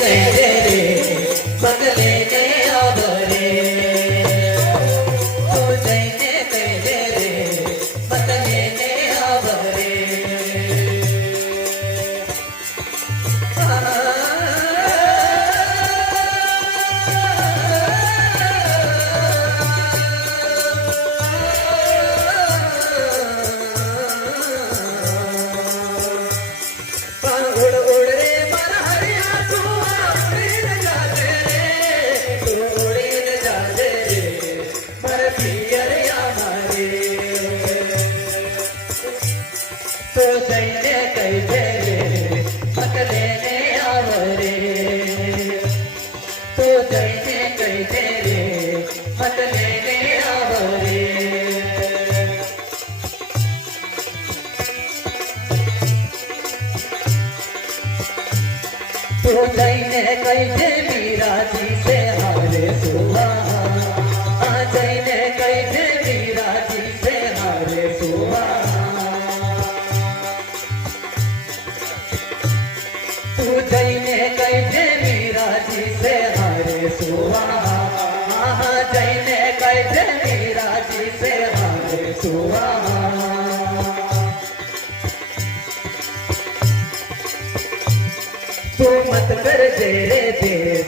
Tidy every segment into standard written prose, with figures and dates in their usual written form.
कैसे रे बगले ने आवरे तो जैने कैसे रे बगले ने आवरे तो जैने कैसे रे बगले ने आवरे तो जैने कैसे रे बगले ने आवरे तो जैने कैसे मीरा जी से हारे सुहा जैने कैसे मीरा जी से हारे सुहा तू जैने कैसे मीरा जी से हारे सुहा जैने कैसे मीरा जी से हारे सुहा तू मत कर तेरे देश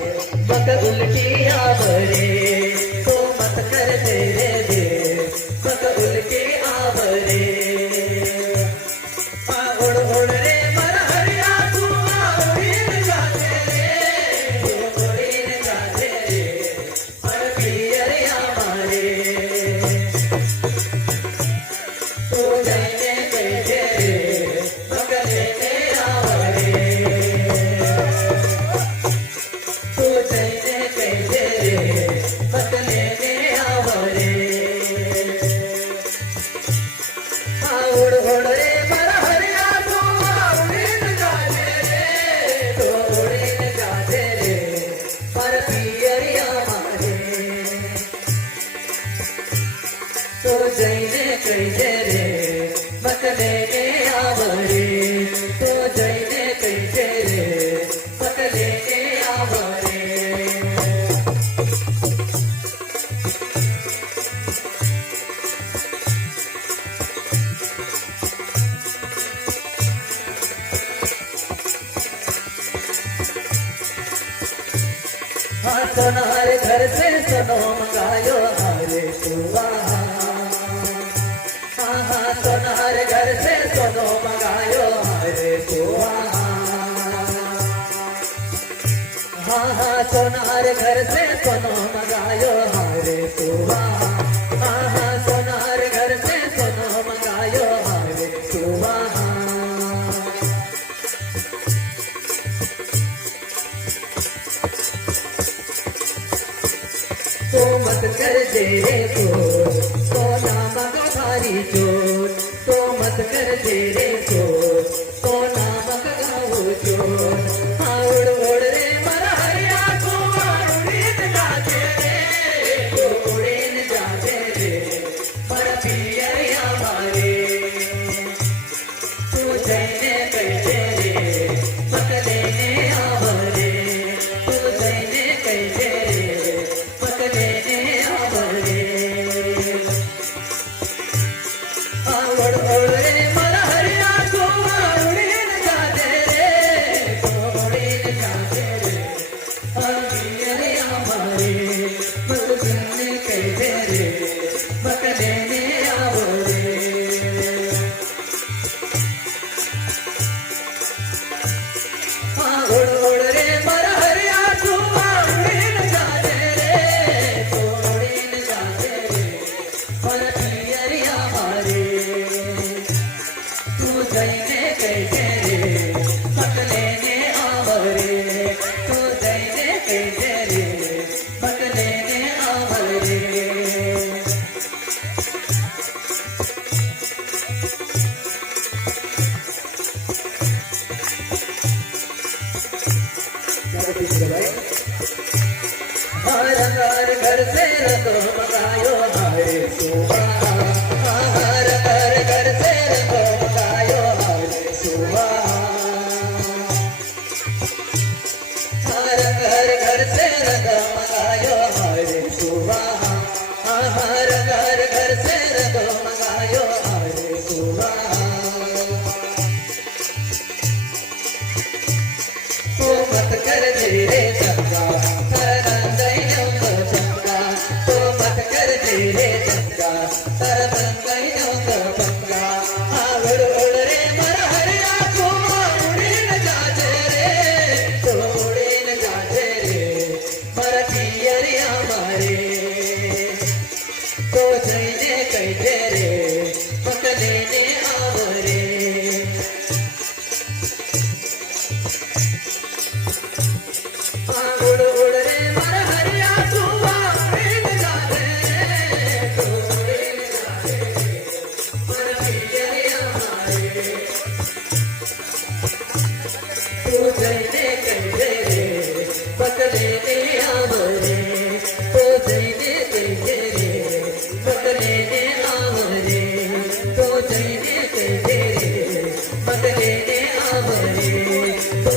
मत उल्टी आवरे तू मत कर तेरे देश मत उल्टी आवरे उड़ उड़ रे मर हरिया तू उड़ीन जाते रे तू उड़ीन जाते रे मर पियरिया मारे तू जैने कैसे रे बगले ने आवरे तू जैने कैसे रे बगले ने आवरे उड़ उड़ रे मर हरिया तू उड़ीन जाते रे तू उड़ीन जाते रे पर पियरिया मारे तो जैने कैसे रे बगले ने आवरे तो जैने कैसे रे बगले ने आवरे सोनार घर से सनो मंगायो हारे सुहा सोनार घर से सोनो मंगायो हारे सुहा सोनार घर से सोनो मंगायो हारे सुहा सोनार घर से सोनो मंगायो हारे सुहा तो मत कर दे रे चोर सोना मगा भारी चोर तो मत कर दे रे चोर सोना मगा वो चोर उड़ उड़ रे मर हरिया तू उड़ीन जाते रे तू उड़ीन जाते रे पर पियरिया मारे तू जैने कैसे रे बगले ने आवरे तू जैने कैसे रे बगले ने आवरे उड़ उड़ रे मर हरिया तू उड़ीन जाते रे तू उड़ीन जाते रे पियरिया मारे तू जैने कैसे रे बगले ने आवरे उड़ उड़ रे मर हरिया तू उड़ीन जाते रे तू उड़ीन जाते रे पर पियरिया मारे तू जैने कैसे रे बगले ने आवरे तू जैने कैसे रे बगले ने आवरे हर घर से रसो मंगायो हारे सुहा हर घर से रसो मंगायो हारे सुहा मत कर धीरे चंगा सरदंगयो चंगा तो मत कर धीरे चंगा सरदंगयो चंगा आवड़ ओड़ रे मरा हरिया को उड़े न जाजे रे तो उड़े न जाजे रे मरा पियरिया मारे तो जैने कैजे रे पकड़े ने आवरे उड़ उड़ रे मर हरिया सुवा प्रेम जागे तो प्रेम जागे मर पियरिया मारे तू जैने कैजे रे पकड़े ने आवरे तो जैने कैजे रे पकड़े ने आवरे तो जैने कैजे रे पकड़े ने आवरे तो